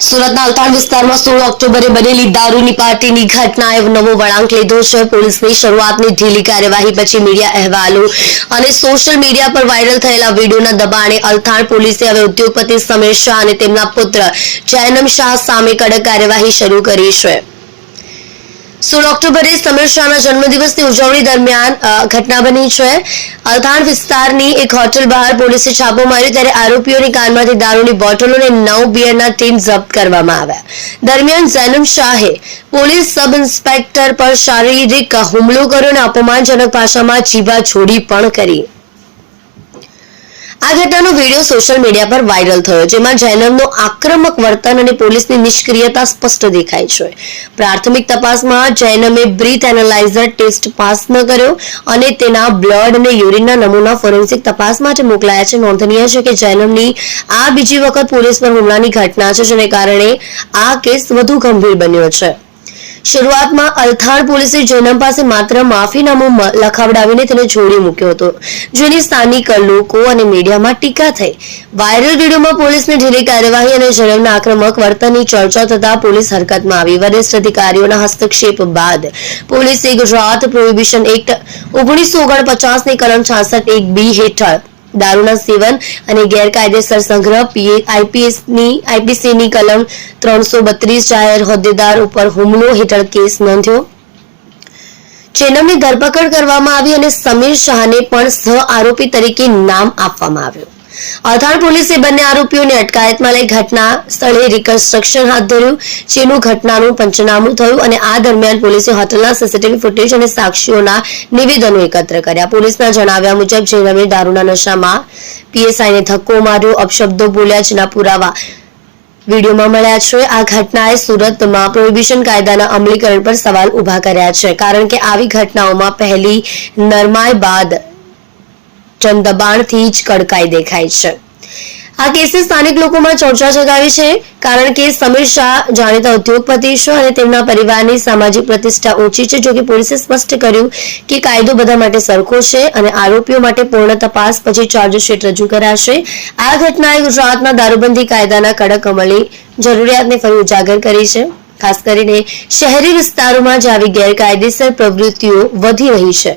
સુરતના અલથાણ વિસ્તારમાં સોળ ઓક્ટોબરે બનેલી દારૂની પાર્ટીની ઘટનાએ નવો વળાંક લીધો છે. પોલીસની શરૂઆતની ઢીલી કાર્યવાહી પછી મીડિયા અહેવાલો અને સોશિયલ મીડિયા પર વાયરલ થયેલા વિડીયોના દબાણે અલથાણ પોલીસે હવે ઉદ્યોગપતિ સમીર શાહ અને તેમના પુત્ર જૈનમ શાહ સામે કડક કાર્યવાહી શરૂ કરી છે. સોળ ઓક્ટોબરે સમીર શાહના જન્મદિવસની ઉજવણી દરમિયાન ઘટના બની છે. અલથાણ વિસ્તારની એક હોટલ બહાર પોલીસે છાપો માર્યો ત્યારે આરોપીઓની કારમાંથી દારૂની બોટલો અને નવ બિયરના ટીમ જપ્ત કરવામાં આવ્યા. દરમિયાન જૈનમ શાહે પોલીસ સબ ઇન્સ્પેક્ટર પર શારીરિક હુમલો કર્યો અને અપમાનજનક ભાષામાં જીભા છોડી પણ કરી. આ ઘટનાનો વીડિયો સોશિયલ મીડિયા પર વાયરલ થયો, જેમાં જૈનમનું આક્રમક વર્તન અને પોલીસની નિષ્ક્રિયતા સ્પષ્ટ દેખાય છે. પ્રાથમિક તપાસમાં જૈનમે બ્રીથ એનાલાઇઝર ટેસ્ટ પાસ ન કર્યો અને તેના બ્લડ અને યુરિનના નમૂના ફોરેન્સિક તપાસ માટે મોકલાયા છે. નોંધનીય છે કે જૈનમની આ બીજી વખત પોલીસ પર હુમલાની ઘટના છે, જેને કારણે આ કેસ વધુ ગંભીર બન્યો છે. શરૂઆતમાં અલથાણ પોલીસે જૈનમ પાસે માત્ર માફીનામું લખાવડાવીને તેને છોડી મૂક્યો હતો, જેની સ્થાનિક લોકો અને મીડિયામાં ટીકા થઈ. વાયરલ વિડીયોમાં પોલીસની ઢીલી કાર્યવાહી અને જૈનમના આક્રમક વર્તનની ચર્ચા થતા પોલીસ હરકતમાં આવી. વરિષ્ઠ અધિકારીઓના હસ્તક્ષેપ બાદ પોલીસે ગુજરાત પ્રોહિબિશન એક્ટ ઓગણીસો ઓગણપચાસની કલમ છાસઠ એક બી હેઠળ દારૂના સેવન અને ગેરકાયદેસર સંગ્રહ આઈપીએસની આઈપીસીની કલમ ત્રણસો બત્રીસ જાહેર હોદ્દેદાર ઉપર હુમલો હેઠળ કેસ નોંધ્યો. ચેનમની ધરપકડ કરવામાં આવી અને સમીર શાહને પણ સહ આરોપી તરીકે નામ આપવામાં આવ્યું. અલથાણ પોલીસે બંને આરોપીઓને અટકાયતમાં લઈ ઘટના સ્થળે રિકન્સ્ટ્રક્શન હાથ ધર્યું, જેનું ઘટનાનું પંચનામું થયું અને આ દરમિયાન પોલીસે હોટલના સીસીટીવી ફૂટેજ અને સાક્ષીઓના નિવેદનો એકત્ર કર્યા. પોલીસના જણાવ્યા મુજબ જૈનમે દારૂના નશામાં પીએસઆઈને ધક્કો માર્યો, અપશબ્દો બોલ્યા જેના પુરાવા વિડીયોમાં મળ્યા છે. આ ઘટનાએ સુરતમાં પ્રોહિબિશન કાયદાના અમલીકરણ પર સવાલ ઊભા કર્યા છે, કારણ કે આવી ઘટનાઓમાં પહેલી નરમાઈ બાદ જનદબાણથી જ કડકાઈ દેખાય છે. આ કેસે સ્થાનિક લોકોમાં ચર્ચા જગાવી છે, કારણ કે સમીર શાહ જાણીતા ઉદ્યોગપતિ છે અને તેમના પરિવારની સામાજિક પ્રતિષ્ઠા ઊંચી છે, જોકે પોલીસે સ્પષ્ટ કર્યું કે કાયદો બધા માટે સરખો છે અને આરોપીઓ માટે પૂર્ણ તપાસ પછી ચાર્જશીટ રજૂ કરાશે. આ ઘટનાએ ગુજરાતના દારૂબંધી કાયદાના કડક અમલી જરૂરિયાતને ફરી ઉજાગર કરી છે. ખાસ કરીને શહેરી વિસ્તારોમાં જે આવી ગેરકાયદેસર પ્રવૃત્તિઓ વધી રહી છે.